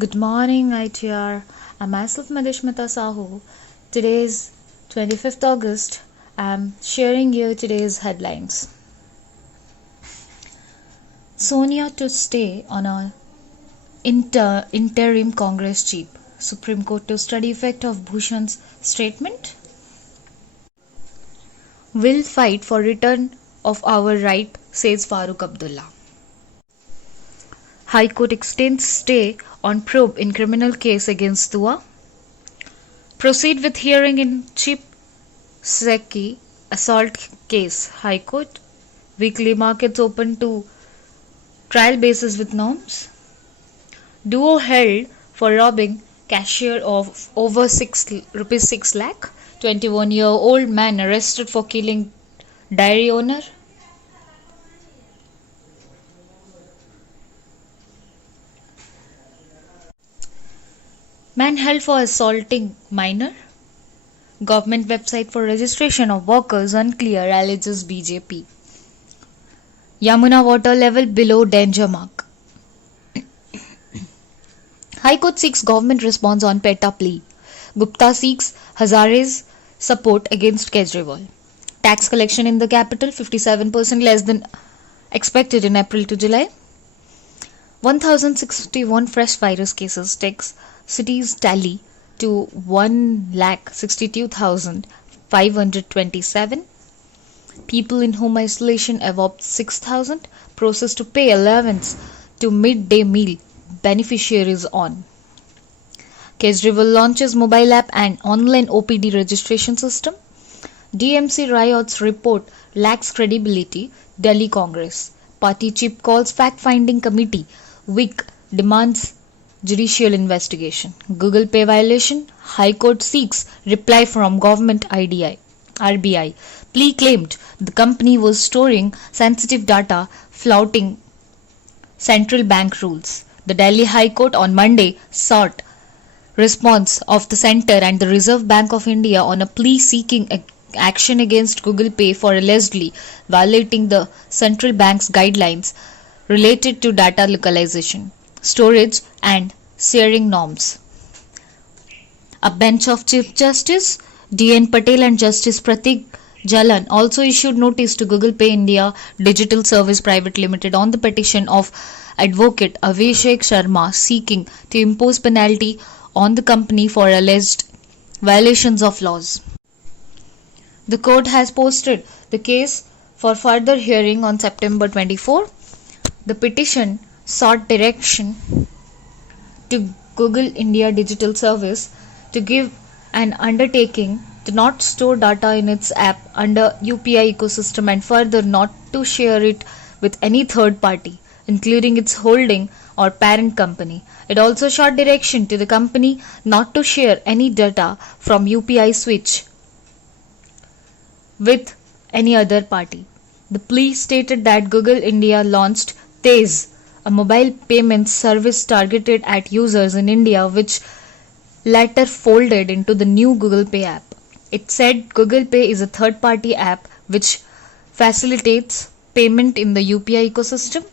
Good morning, ITR. I'm myself Madhusmita Sahu. Today is 25th August. I'm sharing you today's headlines. Sonia to stay on a interim Congress chief. Supreme Court to study effect of Bhushan's statement. Will fight for return of our right, says Farooq Abdullah. High Court extends stay on probe in criminal case against Dua. Proceed with hearing in Chip Secky assault case. High Court. Weekly markets open to trial basis with norms. Duo held for robbing cashier of over rupees 6 lakh. 21-year-old man arrested for killing dairy owner. Man held for assaulting minor. Government website for registration of workers unclear, alleges BJP. Yamuna water level below danger mark. High Court seeks government response on PETA plea. Gupta seeks Hazare's support against Kejriwal. Tax collection in the capital 57% less than expected in April to July. 1061 fresh virus cases takes cities tally to 1,62,527. People in home isolation above 6,000. Process to pay allowance to midday meal beneficiaries on. Kejriwal launches mobile app and online OPD registration system. DMC riots report lacks credibility. Delhi Congress. Party chief calls fact-finding committee weak, demands judicial investigation. Google Pay violation. High Court seeks reply from government RBI. Plea claimed the company was storing sensitive data, flouting central bank rules. The Delhi High Court on Monday sought response of the Centre and the Reserve Bank of India on a plea seeking action against Google Pay for allegedly violating the central bank's guidelines related to data localization, storage and sharing norms. A bench of Chief Justice D.N. Patel and Justice Pratik Jalan also issued notice to Google Pay India Digital Service Private Limited on the petition of advocate Avishek Sharma seeking to impose penalty on the company for alleged violations of laws. The court has posted the case for further hearing on September 24. The petition sought direction to Google India Digital Service to give an undertaking to not store data in its app under UPI ecosystem and further not to share it with any third party, including its holding or parent company. It also sought direction to the company not to share any data from UPI switch with any other party. The plea stated that Google India launched Tez, a mobile payment service targeted at users in India, which later folded into the new Google Pay app. It said Google Pay is a third-party app which facilitates payment in the UPI ecosystem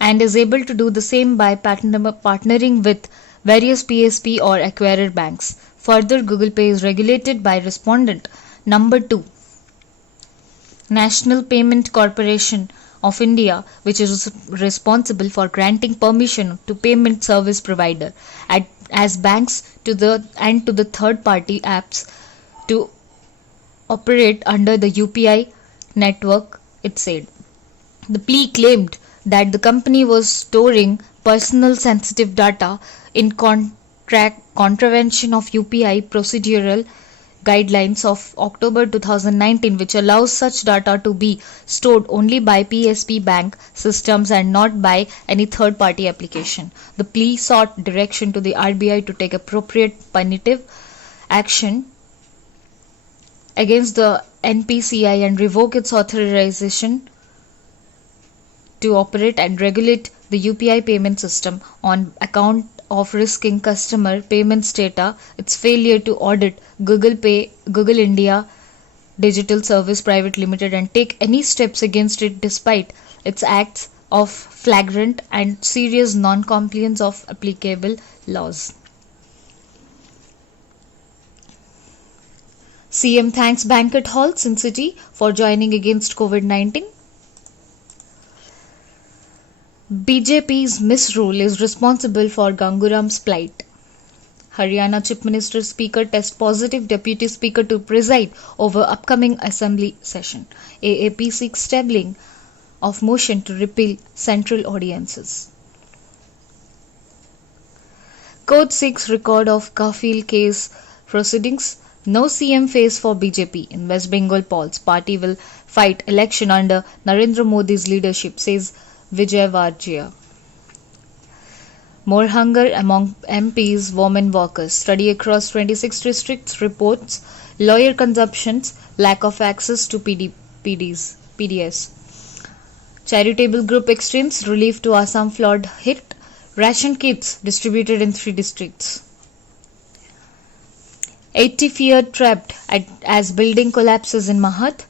and is able to do the same by partnering with various PSP or acquirer banks. Further, Google Pay is regulated by respondent number 2, National Payment Corporation of India, which is responsible for granting permission to payment service provider as banks to the third party apps to operate under the UPI network, it said. The plea claimed that the company was storing personal sensitive data in contravention of UPI procedural guidelines of October 2019, which allows such data to be stored only by PSP bank systems and not by any third-party application. The plea sought direction to the RBI to take appropriate punitive action against the NPCI and revoke its authorization to operate and regulate the UPI payment system on account of risking customer payments data, its failure to audit Google India Digital Service Private Limited and take any steps against it despite its acts of flagrant and serious non-compliance of applicable laws. CM thanks banquet halls in city for joining against COVID-19. BJP's misrule is responsible for Ganguram's plight. Haryana Chief Minister Speaker test positive Deputy Speaker to preside over upcoming Assembly session. AAP seeks tabling of motion to repeal central audiences. Court seeks record of Kafil case proceedings. No CM face for BJP in West Bengal polls. Party will fight election under Narendra Modi's leadership, says Vijay Varjia. More hunger among MPs, women workers. Study across 26 districts reports lawyer consumptions, lack of access to PDS. Charitable group extremes relief to Assam flood hit. Ration kits distributed in 3 districts. 80 feared trapped as building collapses in Mahat.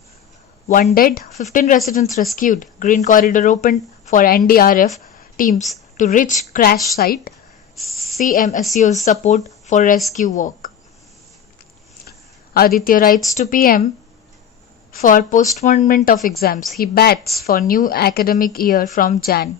1 dead, 15 residents rescued. Green corridor opened for NDRF teams to reach crash site. CM assures support for rescue work. Aditya writes to PM for postponement of exams. He bats for new academic year from Jan.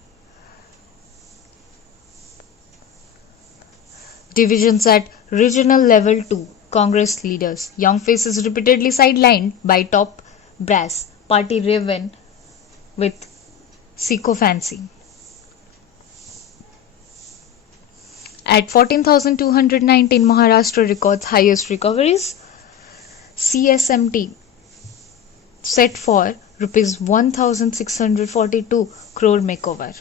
Divisions at regional level 2. Congress leaders. Young faces repeatedly sidelined by top brass. Party riven with sycophancy. At 14,219, Maharashtra records highest recoveries. CSMT set for Rs 1,642 crore makeover.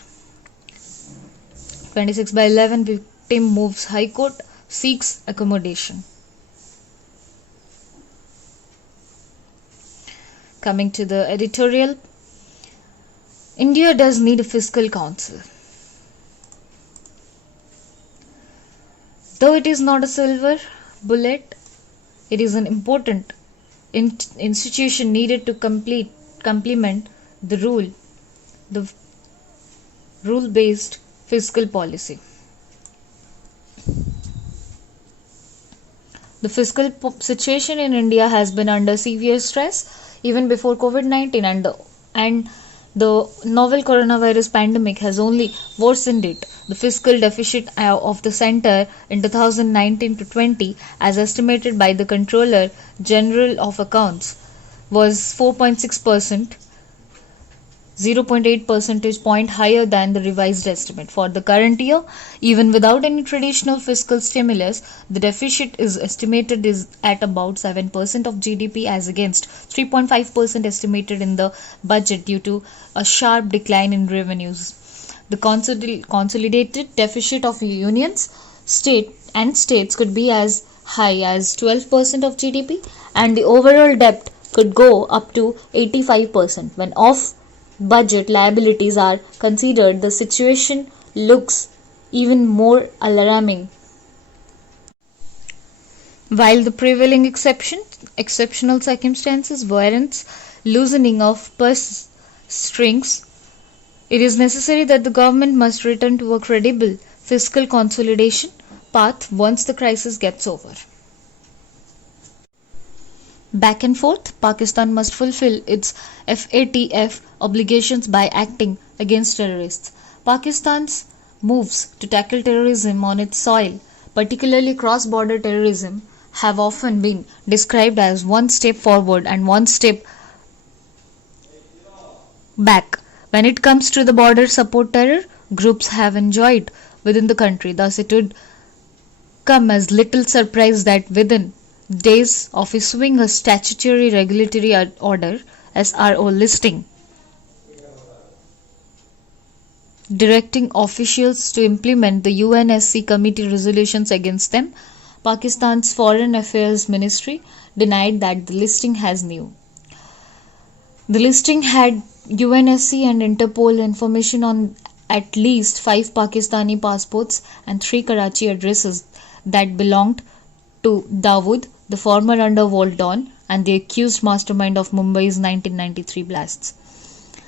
26/11 victim moves High Court, seeks accommodation. Coming to the editorial, India does need a fiscal council. Though it is not a silver bullet, it is an important institution needed to complement the rule-based fiscal policy. The fiscal situation in India has been under severe stress even before COVID-19, and the novel coronavirus pandemic has only worsened it. The fiscal deficit of the centre in 2019 to 20, as estimated by the Controller General of Accounts, was 4.6%, 0.8 percentage point higher than the revised estimate. For the current year, even without any traditional fiscal stimulus, the deficit is estimated at about 7% of GDP as against 3.5% estimated in the budget due to a sharp decline in revenues. The consolidated deficit of unions, states could be as high as 12% of GDP, and the overall debt could go up to 85%. When off-budget liabilities are considered, the situation looks even more alarming. While the prevailing exceptional circumstances warrants loosening of purse strings, it is necessary that the government must return to a credible fiscal consolidation path once the crisis gets over. Back and forth, Pakistan must fulfill its FATF obligations by acting against terrorists. Pakistan's moves to tackle terrorism on its soil, particularly cross-border terrorism, have often been described as one step forward and one step back. When it comes to the border support terror, groups have enjoyed within the country. Thus, it would come as little surprise that within days of issuing a statutory regulatory order SRO listing directing officials to implement the UNSC committee resolutions against them, Pakistan's Foreign Affairs Ministry denied that the listing has new. The listing had UNSC and Interpol information on at least 5 Pakistani passports and 3 Karachi addresses that belonged to Dawood, the former underworld don and the accused mastermind of Mumbai's 1993 blasts.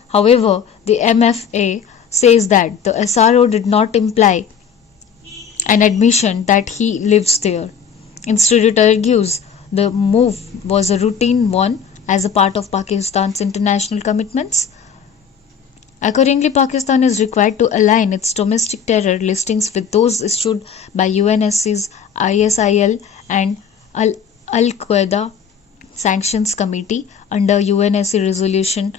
However, the MFA says that the SRO did not imply an admission that he lives there. Instead, it argues the move was a routine one as a part of Pakistan's international commitments. Accordingly, Pakistan is required to align its domestic terror listings with those issued by UNSC's ISIL and Al Qaeda Sanctions Committee under UNSC resolutions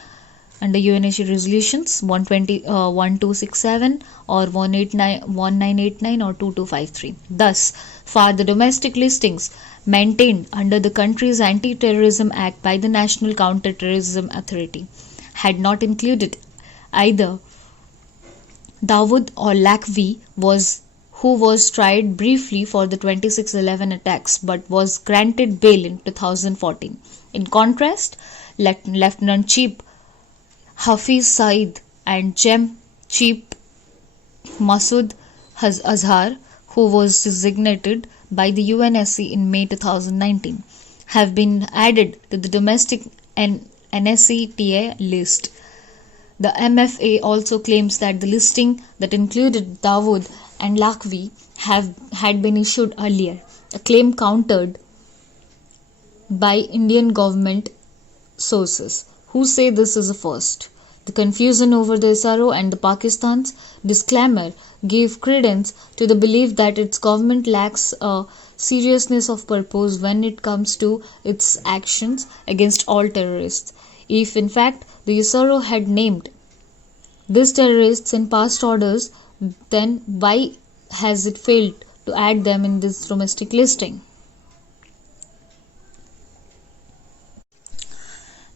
1267 or 1989 or 2253. Thus far, the domestic listings maintained under the country's Anti-Terrorism Act by the National Counter-Terrorism Authority had not included either Dawood or Lakvi, who was tried briefly for the 2611 attacks but was granted bail in 2014. In contrast, Lieutenant Chief Hafiz Saeed and Gem Chief Masood Azhar, who was designated by the UNSC in May 2019, have been added to the domestic NSCTA list. The MFA also claims that the listing that included Dawood and Lakvi had been issued earlier, a claim countered by Indian government sources, who say this is a first. The confusion over the SRO and the Pakistan's disclaimer gave credence to the belief that its government lacks a seriousness of purpose when it comes to its actions against all terrorists. If in fact the SRO had named these terrorists in past orders, then why has it failed to add them in this domestic listing?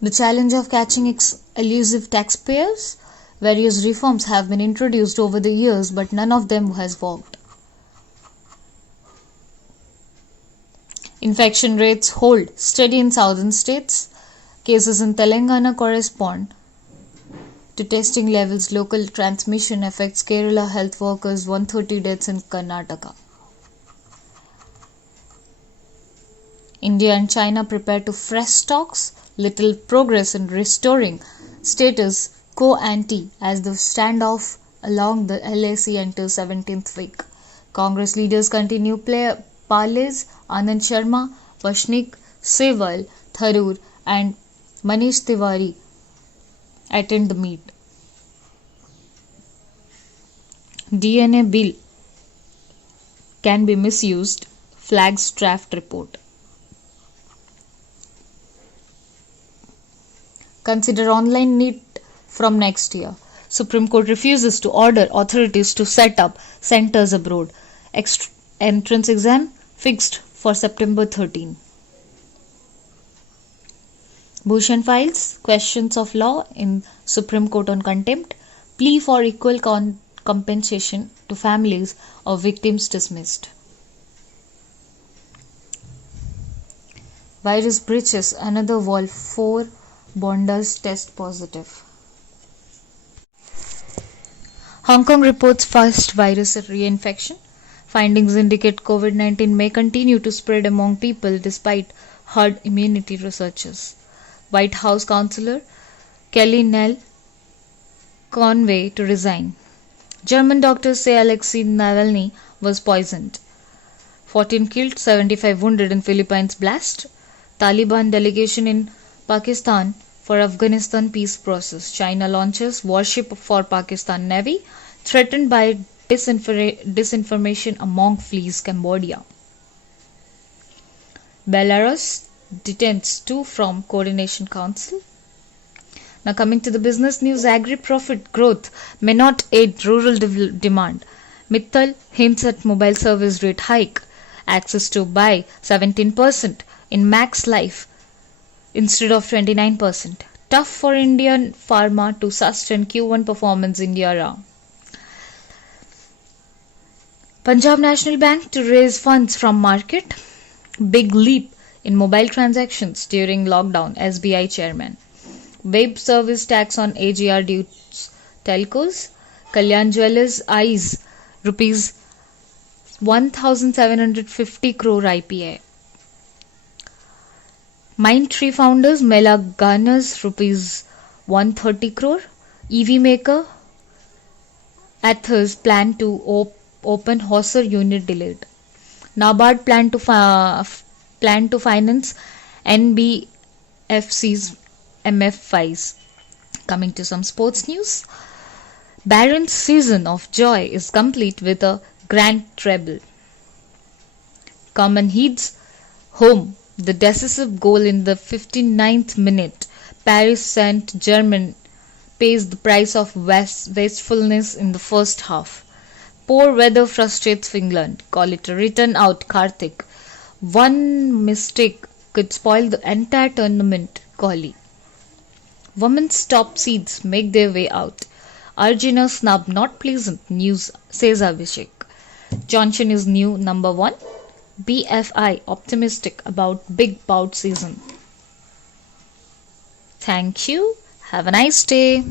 The challenge of catching elusive taxpayers. Various reforms have been introduced over the years, but none of them has worked. Infection rates hold steady in southern states. Cases in Telangana correspond to testing levels. Local transmission affects Kerala health workers. 130 deaths in Karnataka. India and China prepare to fresh talks. Little progress in restoring status quo ante as the standoff along the LAC enters 17th week. Congress leaders continue parleys. Anand Sharma, Vashnik, Sehwal, Tharoor and Manish Tiwari attend the meet. DNA bill can be misused, flags draft report. Consider online NEET from next year. Supreme Court refuses to order authorities to set up centers abroad. Entrance exam fixed for September 13. Bhushan files questions of law in Supreme Court on contempt. Plea for equal compensation to families of victims dismissed. Virus breaches another wall. 4 Bonders test positive. Hong Kong reports first virus reinfection. Findings indicate COVID-19 may continue to spread among people despite herd immunity researchers. White House Counselor Kellyanne Conway to resign. German doctors say Alexei Navalny was poisoned. 14 killed, 75 wounded in Philippines blast. Taliban delegation in Pakistan for Afghanistan peace process. China launches warship for Pakistan Navy, threatened by disinformation among flees Cambodia. Belarus detains 2 from Coordination Council. Now coming to the business news, agri-profit growth may not aid rural demand. Mittal hints at mobile service rate hike. Access to buy 17% in Max Life instead of 29%. Tough for Indian pharma to sustain Q1 performance in India. Punjab National Bank to raise funds from market. Big leap in mobile transactions during lockdown, SBI chairman. Web service tax on AGR dues telcos. Kalyan Jewellers eyes rupees 1750 crore IPA. Mindtree founders Mela garners rupees 130 crore. EV maker Athens plan to open Hosur unit delayed. NABARD plan to finance NBFC's MFIs. Coming to some sports news. Barron's season of joy is complete with a grand treble. Common Heats home. The decisive goal in the 59th minute. Paris Saint-Germain pays the price of wastefulness in the first half. Poor weather frustrates England. Call it a written out Karthik. One mistake could spoil the entire tournament. Kohli. Women's top seeds make their way out. Arjuna snub not pleasant news, says Abhishek. Johnson is new number 1. BFI optimistic about big bout season. Thank you. Have a nice day.